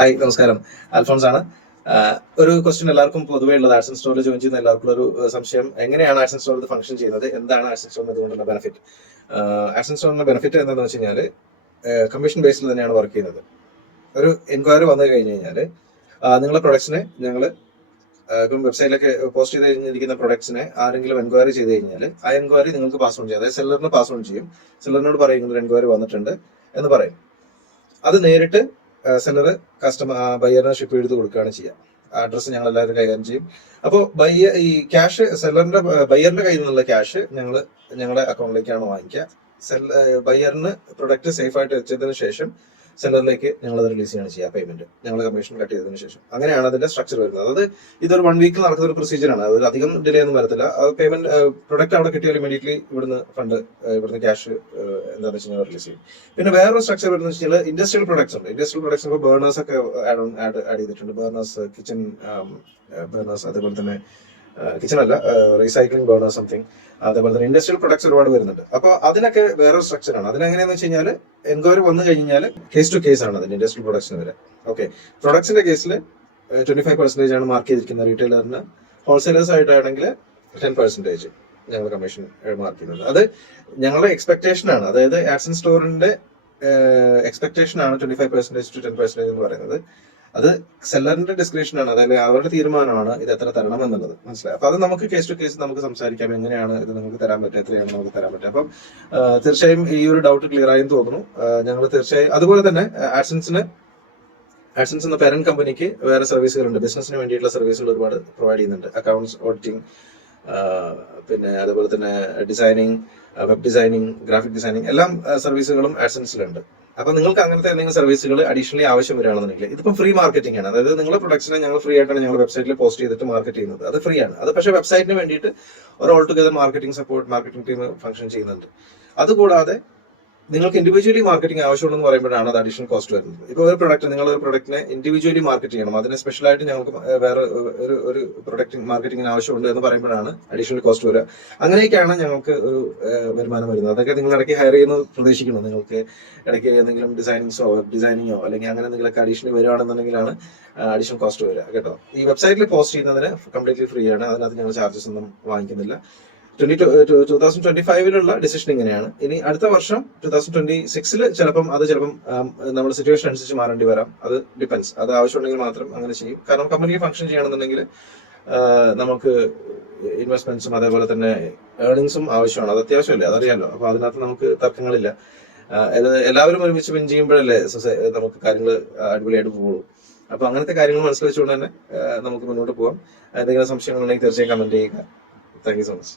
Hi, നമസ്കാരം. അൽഫോൺസ് ആണ്. ഒരു ക്വസ്റ്റ്യൻ എല്ലാവർക്കും പൊതുവേ ഉള്ളത്, ആഡ്സൻസ് സ്റ്റോറിൽ ജോയിൻ ചെയ്യുന്ന എല്ലാവർക്കും ഒരു സംശയം, എങ്ങനെയാണ് ആഡ്സൻസ് സ്റ്റോർ ഫംഗ്ഷൻ ചെയ്യുന്നത്, എന്താണ് ആഡ്സൻസ് സ്റ്റോറിന് ഇതുകൊണ്ടുള്ള ബെനിഫിറ്റ്. ആഡ്സൻസ് സ്റ്റോറിന്റെ ബെനിഫിറ്റ് എന്താണെന്ന് വെച്ച് കഴിഞ്ഞാൽ കമ്മീഷൻ ബേസിൽ തന്നെയാണ് വർക്ക് ചെയ്യുന്നത്. ഒരു എൻക്വയറി വന്നു കഴിഞ്ഞ് കഴിഞ്ഞാൽ നിങ്ങളുടെ പ്രൊഡക്ട്സിനെ ഞങ്ങൾ ഇപ്പം വെബ്സൈറ്റിലൊക്കെ പോസ്റ്റ് ചെയ്ത് കഴിഞ്ഞിരിക്കുന്ന പ്രൊഡക്ട്സിനെ ആരെങ്കിലും എൻക്വയറി ചെയ്ത് കഴിഞ്ഞാൽ ആ എൻക്വയറി നിങ്ങൾക്ക് പാസ് ഓൺ ചെയ്യും. അതായത് സെല്ലറിന് പാസ് ഓൺ ചെയ്യും. സെല്ലറിനോട് പറയും ഒരു എൻക്വയറി വന്നിട്ടുണ്ട് എന്ന് പറയും. അത് നേരിട്ട് സെല്ലർ ബയ്യറിന് ഷിപ്പ് ചെയ്ത് കൊടുക്കുകയാണ് ചെയ്യുക. അഡ്രസ്സ് ഞങ്ങൾ എല്ലാവരും കൈകാര്യം ചെയ്യും. അപ്പോൾ ഈ ക്യാഷ് ബയ്യറിന്റെ കയ്യിൽ നിന്നുള്ള ക്യാഷ് ഞങ്ങളുടെ അക്കൗണ്ടിലേക്കാണ് വാങ്ങിക്കുക. ബയ്യറിന് പ്രൊഡക്റ്റ് സേഫ് ആയിട്ട് വെച്ചതിന് ശേഷം സെല്ലറിലേക്ക് ഞങ്ങളത് റിലീസ് ചെയ്യാണ് ചെയ്യുക. പേയ്മെന്റ് ഞങ്ങൾ കമ്മീഷൻ കട്ട് ചെയ്തതിന് ശേഷം. അങ്ങനെയാണ് അതിന്റെ സ്ട്രക്ചർ വരുന്നത്. അത് ഇതൊരു 1 വീക്ക് നടക്കുന്ന ഒരു പ്രൊസീജിയറാണ്. അത് അധികം ഡിലേ ഒന്നും വരത്തില്ല. പേയ്മെന്റ് പ്രൊഡക്റ്റ് അവിടെ കിട്ടിയാൽ ഇമീഡിയറ്റ്ലി ഇവിടുന്ന് ക്യാഷ് എന്താണെന്ന് വെച്ച് കഴിഞ്ഞാൽ റിലീസ് ചെയ്യും. പിന്നെ വേറൊരു സ്ട്രക്ചർ വരുന്നത് വെച്ചാൽ ഇൻഡസ്ട്രിയൽ പ്രൊഡക്ട്സ് ഉണ്ട്. ഇൻഡസ്ട്രിയൽ പ്രൊഡക്ട്സ് ഇപ്പോൾ ബേർണേഴ്സ് ഒക്കെ ആഡ് ചെയ്തിട്ടുണ്ട്. ബേർണേഴ്സ്, കിച്ചൺ ബേർണേഴ്സ്, അതേപോലെ തന്നെ കിച്ചൺ അല്ല, റീസൈക്ലിംഗ് ബേർണർ സംതിങ്, അതേപോലെ തന്നെ ഇൻഡസ്ട്രിയൽ പ്രൊഡക്ട്സ് ഒരുപാട് വരുന്നുണ്ട്. അപ്പോൾ അതിനൊക്കെ വേറൊരു സ്ട്രക്ചറാണ്. അതിനെങ്ങനെയാന്ന് വെച്ച് കഴിഞ്ഞാൽ എൻക്വയറി വന്നു കഴിഞ്ഞാൽ കേസ് ടു കേസ് ആണ് അതിന്റെ ഇൻഡസ്ട്രിയൽ പ്രൊഡക്ട്സിന് വരെ. ഓക്കെ, പ്രൊഡക്ട്സിന്റെ കേസിൽ 25% ആണ് മാർക്ക് ചെയ്തിരിക്കുന്നത് റീറ്റെയിലറിന്. ഹോൾസെയിലേഴ്സ് ആയിട്ടാണെങ്കിൽ 10% ഞങ്ങൾ കമ്മീഷൻ മാർക്ക് ചെയ്യുന്നത്. അത് ഞങ്ങളുടെ എക്സ്പെക്ടേഷൻ ആണ്. അതായത് ആഡ്സൻസ് സ്റ്റോറിന്റെ എക്സ്പെക്ടേഷൻ ആണ് 25% to 10% എന്ന് പറയുന്നത്. അത് സെല്ലറിന്റെ ഡിസ്ക്രിപ്ഷൻ ആണ്, അതായത് അവരുടെ തീരുമാനമാണ് ഇത് എത്ര തരണം എന്നുള്ളത്. മനസ്സിലായി? അപ്പൊ അത് നമുക്ക് കേസ് ടു കേസ് നമുക്ക് സംസാരിക്കാം. എങ്ങനെയാണ് ഇത് നിങ്ങൾക്ക് തരാൻ പറ്റുക, എത്രയാണ് നമുക്ക് തരാൻ പറ്റുക. അപ്പം തീർച്ചയായും ഈ ഒരു ഡൗട്ട് ക്ലിയർ ആയെന്ന് തോന്നുന്നു. ഞങ്ങൾ തീർച്ചയായും അതുപോലെ തന്നെ ആഡ്സൻസ് എന്ന പാരന്റ് കമ്പനിക്ക് വേറെ സർവീസുകളുണ്ട്. ബിസിനസിന് വേണ്ടിയിട്ടുള്ള സർവീസുകൾ ഒരുപാട് പ്രൊവൈഡ് ചെയ്യുന്നുണ്ട്. അക്കൗണ്ട്സ്, ഓഡിറ്റിംഗ്, പിന്നെ അതുപോലെ തന്നെ designing, web designing, graphic designing, എല്ലാം സർവീസുകളും ആഡ്സൻസിലുണ്ട്. അപ്പൊ നിങ്ങൾക്ക് അങ്ങനത്തെ എന്തെങ്കിലും സർവീസുകൾ അഡീഷണലി ആവശ്യം വരികയാണെന്നുണ്ടെങ്കിൽ ഇതിപ്പോൾ ഫ്രീ മാർക്കറ്റിംഗ് ആണ്. അതായത് നിങ്ങളുടെ പ്രൊഡക്ട്സിനെ ഞങ്ങൾ ഫ്രീ ആയിട്ടാണ് ഞങ്ങൾ വെബ്സൈറ്റിൽ പോസ്റ്റ് ചെയ്തിട്ട് മാർക്കറ്റ് ചെയ്യുന്നത്. അത് ഫ്രീ ആണ്. അത് പക്ഷേ വെബ്സൈറ്റിന് വേണ്ടിയിട്ട് ഒരു all together marketing team function ചെയ്യുന്നുണ്ട്. അതുകൂടാതെ നിങ്ങൾക്ക് ഇൻഡിവിജ്വലി മാർക്കറ്റിംഗ് ആവശ്യമുള്ളതെന്ന് പറയുമ്പോഴാണ് അത് അഡീഷണൽ കോസ്റ്റ് വരുന്നത്. ഇപ്പോൾ ഒരു പ്രൊഡക്റ്റ്, നിങ്ങളൊരു പ്രൊഡക്റ്റിനെ ഇൻഡിവിജ്വലി മാർക്കറ്റ് ചെയ്യണം, അതിന് സ്പെഷ്യലായിട്ട് ഞങ്ങൾക്ക് വേറെ ഒരു പ്രൊഡക്റ്റ് മാർക്കറ്റിംഗിന് ആവശ്യമുണ്ട് എന്ന് പറയുമ്പോഴാണ് അഡീഷണൽ കോസ്റ്റ് വരിക. അങ്ങനെയൊക്കെയാണ് ഞങ്ങൾക്ക് ഒരു വരുമാനം വരുന്നത്. അതൊക്കെ നിങ്ങൾ ഇടയ്ക്ക് ഹയർ ചെയ്യുന്നത് പ്രതീക്ഷിക്കണം. നിങ്ങൾക്ക് ഇടയ്ക്ക് എന്തെങ്കിലും വെബ് ഡിസൈനിങ്ങോ അല്ലെങ്കിൽ അങ്ങനെ എന്തെങ്കിലുമൊക്കെ അഡീഷണൽ വരികയാണെന്നുണ്ടെങ്കിലാണ് അഡീഷണൽ കോസ്റ്റ് വരിക കേട്ടോ. ഈ വെബ്സൈറ്റിൽ പോസ്റ്റ് ചെയ്യുന്നതിന് കംപ്ലീറ്റ്ലി ഫ്രീ ആണ്. അതിനകത്ത് ഞങ്ങൾ ചാർജസ് ഒന്നും വാങ്ങിക്കുന്നില്ല. 2025 ഡിസിഷൻ ഇങ്ങനെയാണ്. ഇനി അടുത്ത വർഷം 2026 ചിലപ്പം നമ്മുടെ സിറ്റുവേഷൻ അനുസരിച്ച് മാറേണ്ടി വരാം. അത് ഡിപ്പെൻസ്. അത് ആവശ്യമുണ്ടെങ്കിൽ മാത്രം അങ്ങനെ ചെയ്യും. കാരണം കമ്പനിക്ക് ഫംഗ്ഷൻ ചെയ്യണമെന്നുണ്ടെങ്കിൽ നമുക്ക് ഇൻവെസ്റ്റ്മെന്റ്സും അതേപോലെ തന്നെ ഏർണിങ്സും ആവശ്യമാണ്. അത് അത്യാവശ്യമല്ലേ, അതറിയാലോ. അപ്പൊ അതിനകത്ത് നമുക്ക് തർക്കങ്ങളില്ല. എല്ലാവരും ഒരുമിച്ച് വിൻ ചെയ്യുമ്പോഴല്ലേ നമുക്ക് കാര്യങ്ങൾ അടിപൊളിയായിട്ട് പോകുള്ളൂ. അപ്പൊ അങ്ങനത്തെ കാര്യങ്ങൾ മനസ്സിൽ വെച്ചുകൊണ്ട് തന്നെ നമുക്ക് മുന്നോട്ട് പോകാം. എന്തെങ്കിലും സംശയങ്ങളുണ്ടെങ്കിൽ തീർച്ചയായും കമന്റ് ചെയ്യുക. Thank you so much.